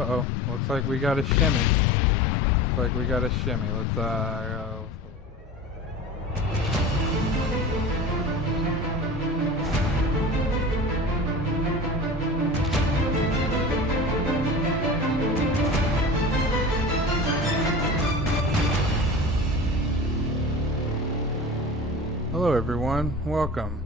Uh-oh. Looks like we got a shimmy. Looks like we got a shimmy. Let's, go. Hello everyone, welcome.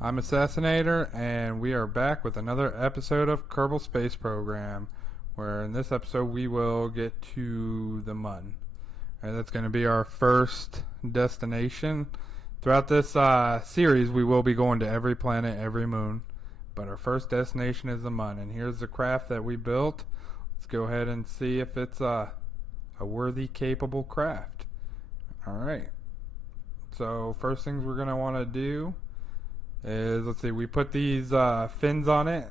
I'm Assassinator, and we are back with another episode of Kerbal Space Program, where in this episode we will get to the Mun. And that's going to be our first destination. Throughout this series, we will be going to every planet, every moon, but our first destination is the Mun. And here's the craft that we built. Let's go ahead and see if it's a worthy, capable craft. Alright. So first things we're going to want to do is, let's see, we put these fins on it.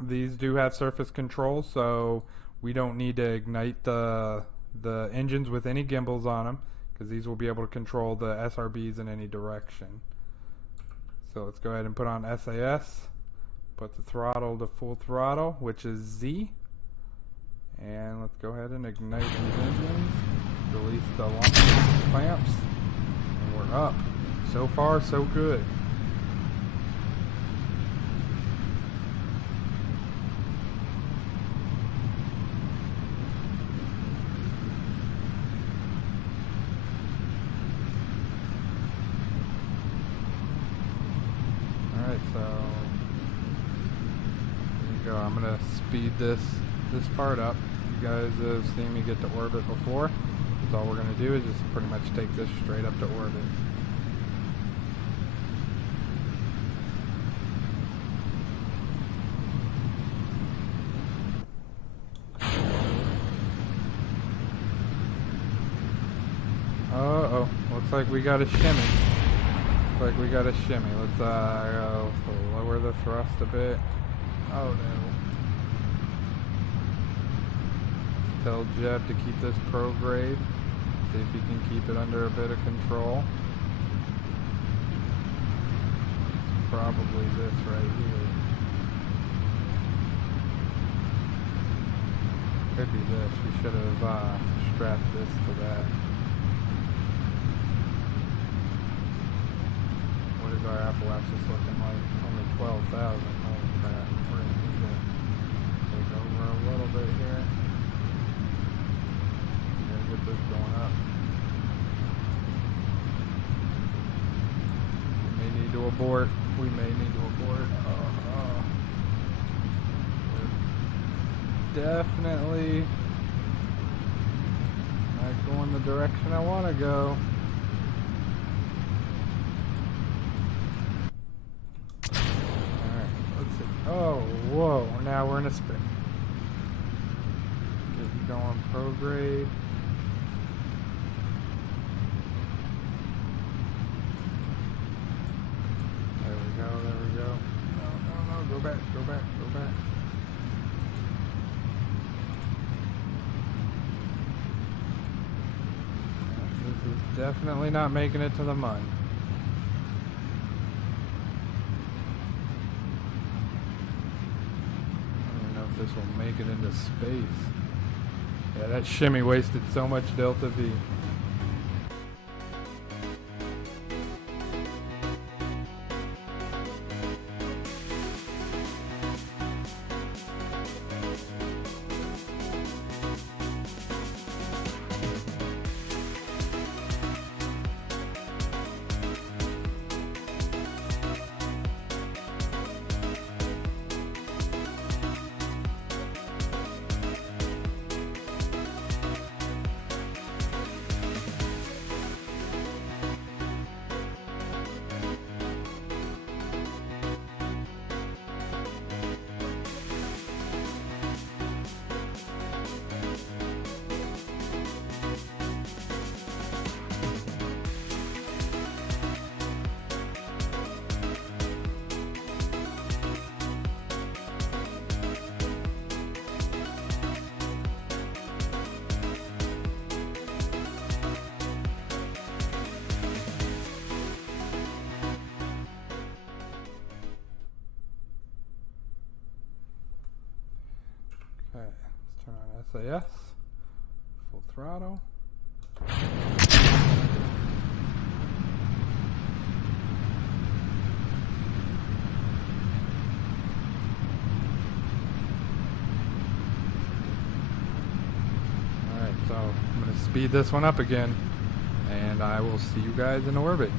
These do have surface control, so we don't need to ignite the engines with any gimbals on them, because these will be able to control the SRBs in any direction. So let's go ahead and put on SAS, put the throttle to full throttle, which is Z, and let's go ahead and ignite these engines, release the launch clamps. We're up. So far, so good. Alright, so here we go. I'm gonna speed this part up. You guys have seen me get to orbit before. So all we're going to do is just pretty much take this straight up to orbit. Uh-oh. Looks like we got a shimmy. Looks like we got a shimmy. Let's go lower the thrust a bit. Oh no. Tell Jeb to keep this prograde. See if he can keep it under a bit of control. It's probably this right here. Could be this. We should have strapped this to that. What is our Appalachians looking like? Only 12,000. Holy crap. We're going to need to take over a little bit here. Get this going up. We may need to abort. We may need to abort. We're definitely not going the direction I want to go. Alright, let's see. Oh, whoa. Now we're in a spin. Get you going prograde. Go back. This is definitely not making it to the Mun. I don't even know if this will make it into space. Yeah, that shimmy wasted so much Delta V. Okay, let's turn on SAS. Full throttle. Alright, so I'm going to speed this one up again, and I will see you guys in orbit.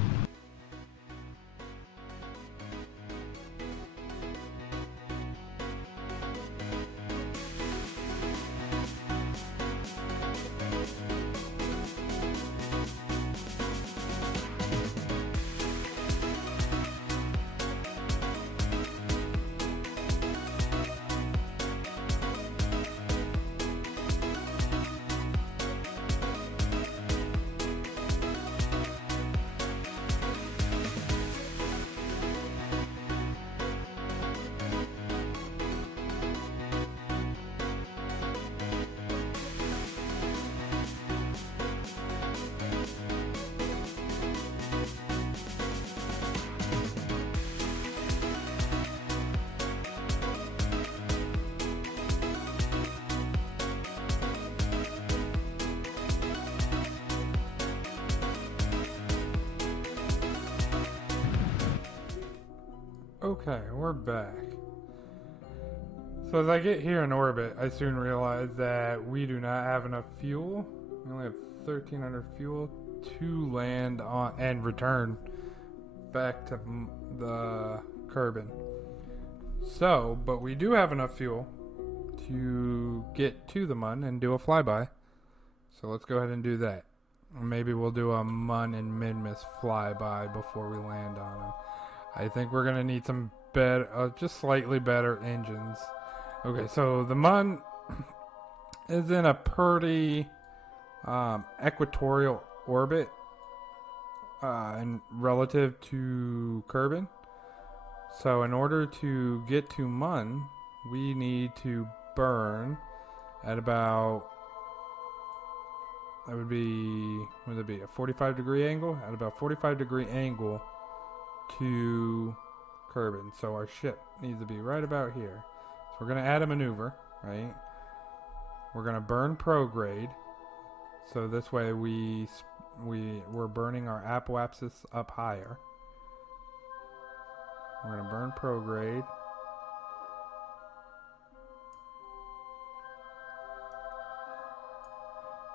Okay, we're back. So as I get here in orbit, I soon realize that we do not have enough fuel. We only have 1,300 fuel to land on and return back to the Kerbal. So, but we do have enough fuel to get to the Mun and do a flyby. So let's go ahead and do that. Maybe we'll do a Mun and Minmus flyby before we land on them. I think we're gonna need some better, just slightly better engines. Okay, so the Mun is in a pretty equatorial orbit and relative to Kerbal. So in order to get to Mun, we need to burn at about, that would be, what would it be, a 45 degree angle? At about 45 degree angle to Kerbal. So our ship needs to be right about here. So we're going to add a maneuver, right? We're going to burn prograde. So this way we're burning our apoapsis up higher. We're going to burn prograde.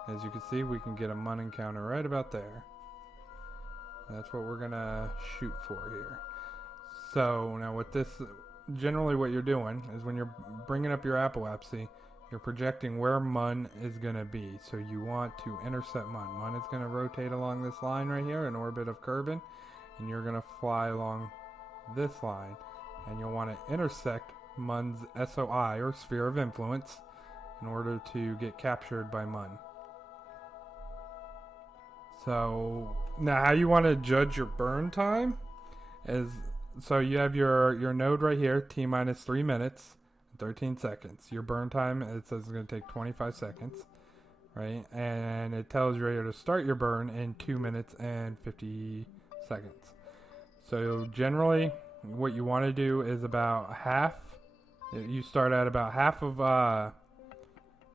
As you can see, we can get a Mun encounter right about there. That's what we're going to shoot for here. So now with this, generally what you're doing is when you're bringing up your apoapsy, you're projecting where Mun is going to be. So you want to intercept Mun. Mun is going to rotate along this line right here in orbit of Kerbal, and you're going to fly along this line, and you'll want to intersect Mun's SOI, or sphere of influence, in order to get captured by Mun. So now how you want to judge your burn time is, so you have your node right here, T minus 3 minutes, 13 seconds. Your burn time, it says it's going to take 25 seconds, right? And it tells you right here to start your burn in 2 minutes and 50 seconds. So generally what you want to do is about half, you start at about half of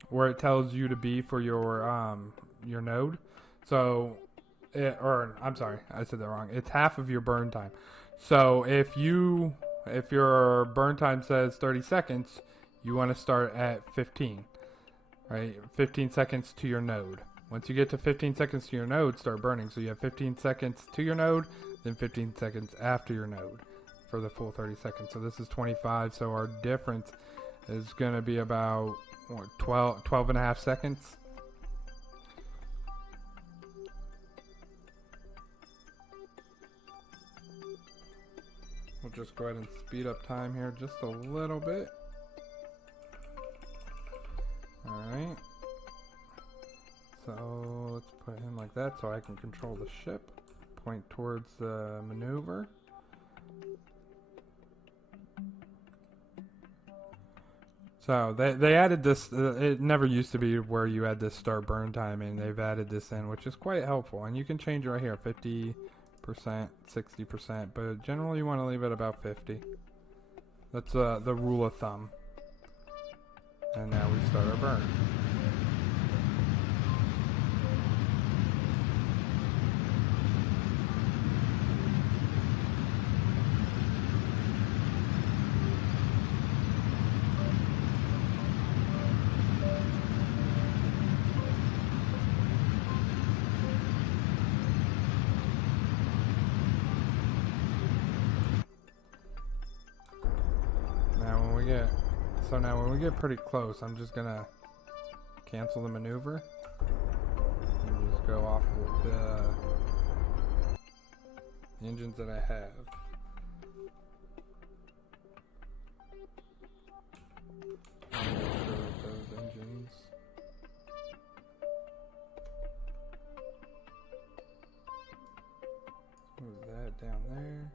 where it tells you to be for your node. So, I'm sorry, I said that wrong. It's half of your burn time. So if your burn time says 30 seconds, you want to start at 15, right? 15 seconds to your node. Once you get to 15 seconds to your node, start burning. So you have 15 seconds to your node, then 15 seconds after your node for the full 30 seconds. So this is 25. So our difference is going to be about 12 and a half seconds. We'll just go ahead and speed up time here just a little bit. Alright. So let's put him like that so I can control the ship. Point towards the maneuver. So they added this, it never used to be where you had this start burn time, and they've added this in, which is quite helpful. And you can change it right here, 50%, 60%, but generally you want to leave it about 50. That's the rule of thumb. And now we start our burn. Now when we get pretty close, I'm just gonna cancel the maneuver and just go off with the engines that I have. Those engines. Move that down there.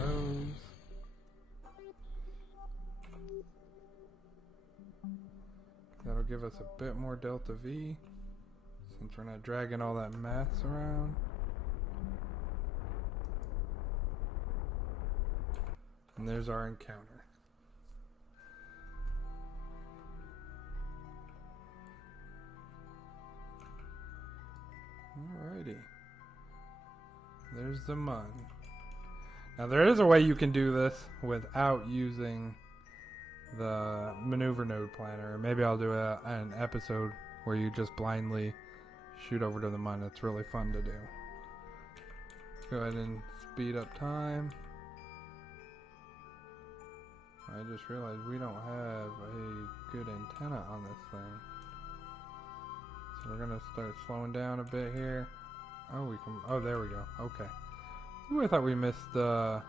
Those. That'll give us a bit more delta V since we're not dragging all that mass around. And there's our encounter. Alrighty. There's the Mun. Now there is a way you can do this without using the maneuver node planner. Maybe I'll do an episode where you just blindly shoot over to the Mun. It's really fun to do. Go ahead and speed up time. I just realized we don't have a good antenna on this thing. So we're gonna start slowing down a bit here. Oh, we can, oh, there we go. Okay. Ooh, I thought we missed the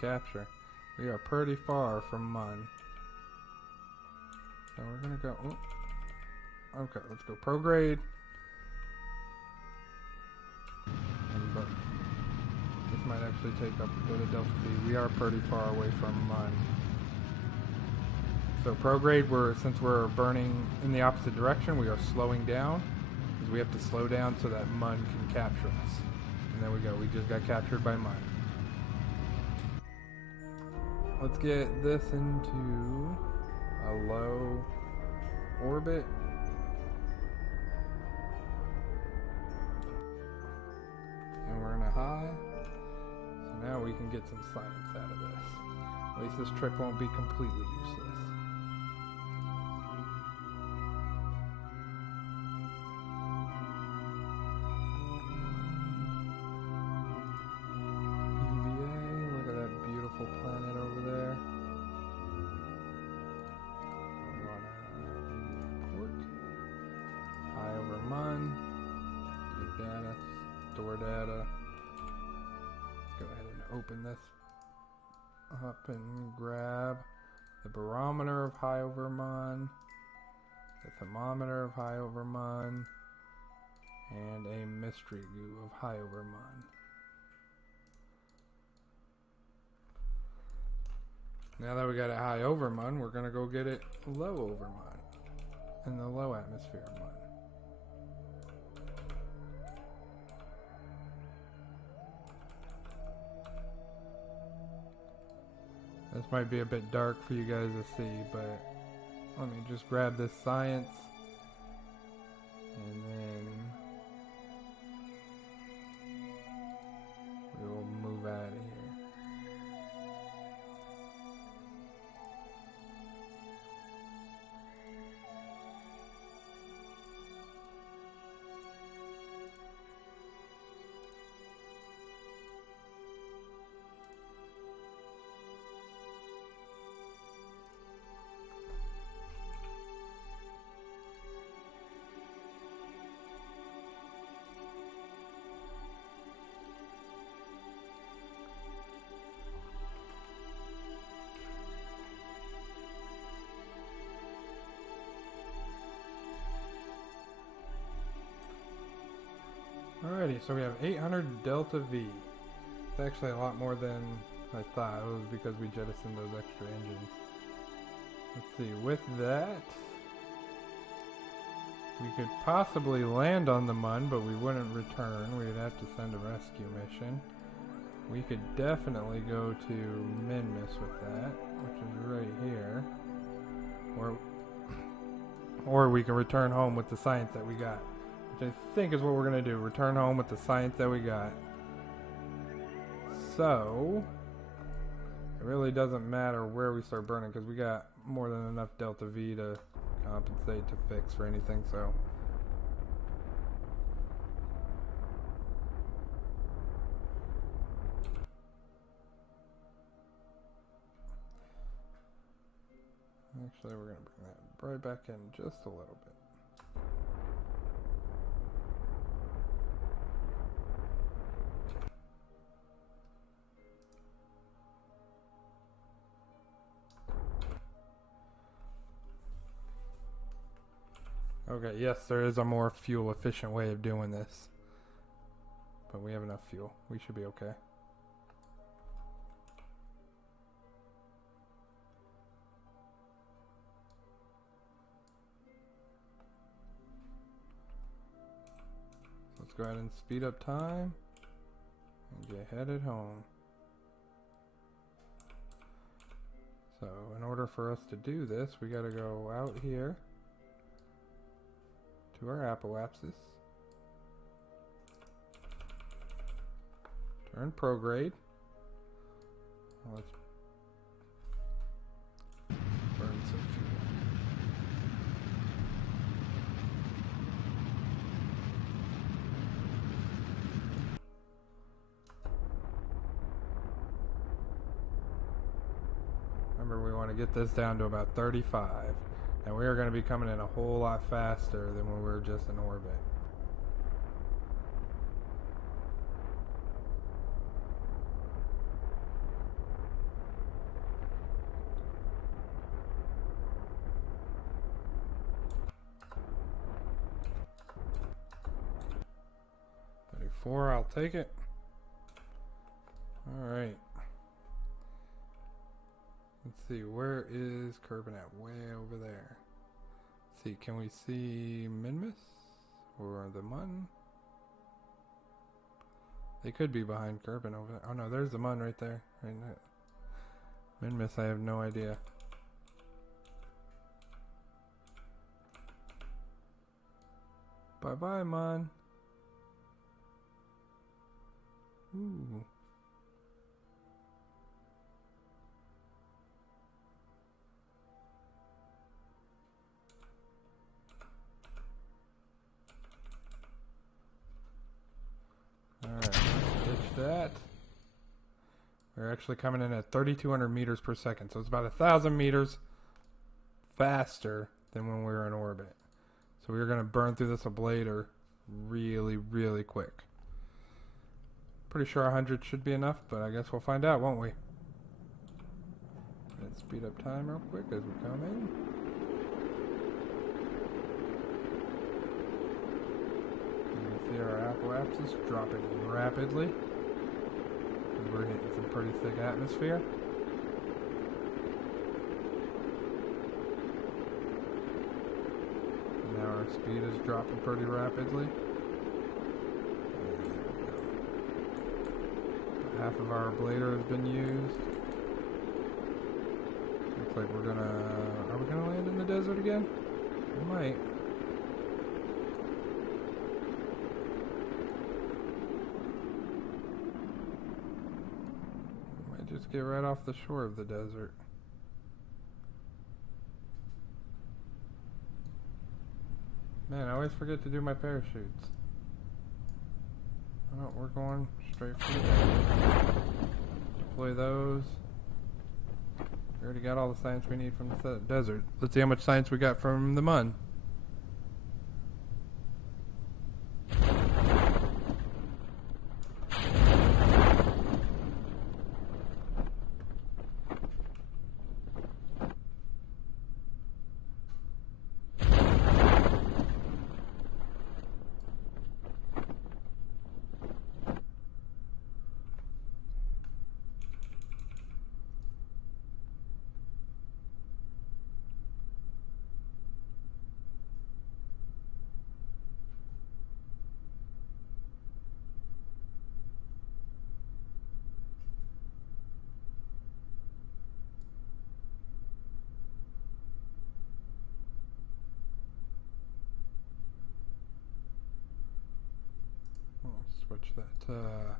capture. We are pretty far from Mun. So we're gonna go, oh. Okay, let's go prograde. And burn. This might actually take up a bit of delta V. We are pretty far away from Mun. So prograde, since we're burning in the opposite direction, we are slowing down. Because we have to slow down so that Mun can capture us. And there we go, we just got captured by Mun. Let's get this into a low orbit. And we're in a high. So now we can get some science out of this. At least this trip won't be completely useless. Open this up and grab the barometer of high over Mun, the thermometer of high over Mun, and a mystery goo of high over Mun. Now that we got it high over Mun, we're gonna go get it low over Mun, in the low atmosphere of Mun. This might be a bit dark for you guys to see, but let me just grab this science and then we'll move out of here. Alrighty, so we have 800 delta V. It's actually a lot more than I thought. It was because we jettisoned those extra engines. Let's see, with that, we could possibly land on the Mun, but we wouldn't return. We'd have to send a rescue mission. We could definitely go to Minmus with that, which is right here. Or we can return home with the science that we got. Which I think is what we're going to do. Return home with the science that we got. So, it really doesn't matter where we start burning because we got more than enough Delta V to compensate to fix for anything, so. Actually, we're going to bring that right back in just a little bit. Okay, yes, there is a more fuel efficient way of doing this. But we have enough fuel. We should be okay. Let's go ahead and speed up time and get headed home. So in order for us to do this, we gotta go out here to our apoapsis, turn prograde. Let's burn some fuel. Remember, we want to get this down to about 35. And we are going to be coming in a whole lot faster than when we were just in orbit. I'll take it. Alright. Let's see, where is Kerbal at? Way over there. Let's see, can we see Minmus? Or the Mun? They could be behind Kerbal over there. Oh no, there's the Mun right there. Right now. Minmus, I have no idea. Bye bye, Mun. Ooh. Alright, let's ditch that. We're actually coming in at 3,200 meters per second, so it's about 1,000 meters faster than when we were in orbit. So we're going to burn through this ablator really, really quick. Pretty sure 100 should be enough, but I guess we'll find out, won't we? Let's speed up time real quick as we come in. You can see our apoapsis dropping rapidly. We're hitting some pretty thick atmosphere. And now our speed is dropping pretty rapidly. Half of our ablator has been used. Looks like we're gonna... Are we gonna land in the desert again? We might. We might just get right off the shore of the desert. Man, I always forget to do my parachutes. Oh, we're going straight for the deploy those. We already got all the science we need from the desert. Let's see how much science we got from the Mun. switch that to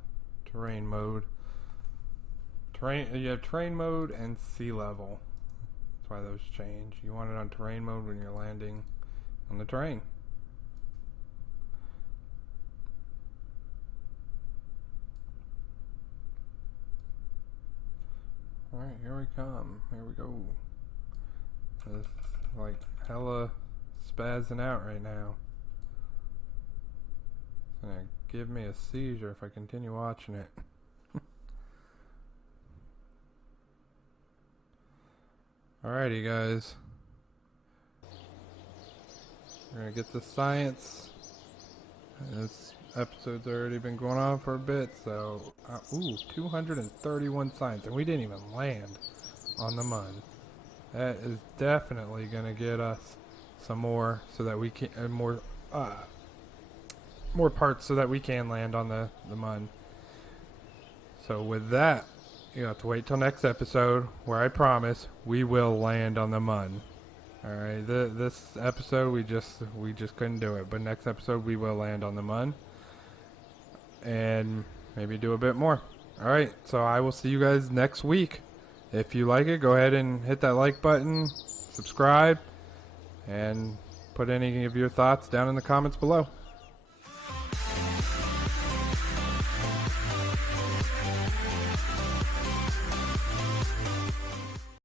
terrain mode. You have terrain mode and sea level. That's why those change. You want it on terrain mode when you're landing on the terrain. Alright, here we come. Here we go. It's like hella spazzing out right now. It's gonna give me a seizure if I continue watching it. Alrighty, guys. We're gonna get to science. This episode's already been going on for a bit, so ooh, 231 science, and we didn't even land on the Mun. That is definitely gonna get us some more, so that we can more parts, so that we can land on the Mun. So with that, you have to wait till next episode, where I promise we will land on the Mun. Alright, this episode we just couldn't do it, but next episode we will land on the Mun. And maybe do a bit more. Alright, so I will see you guys next week. If you like it, go ahead and hit that like button, subscribe, and put any of your thoughts down in the comments below.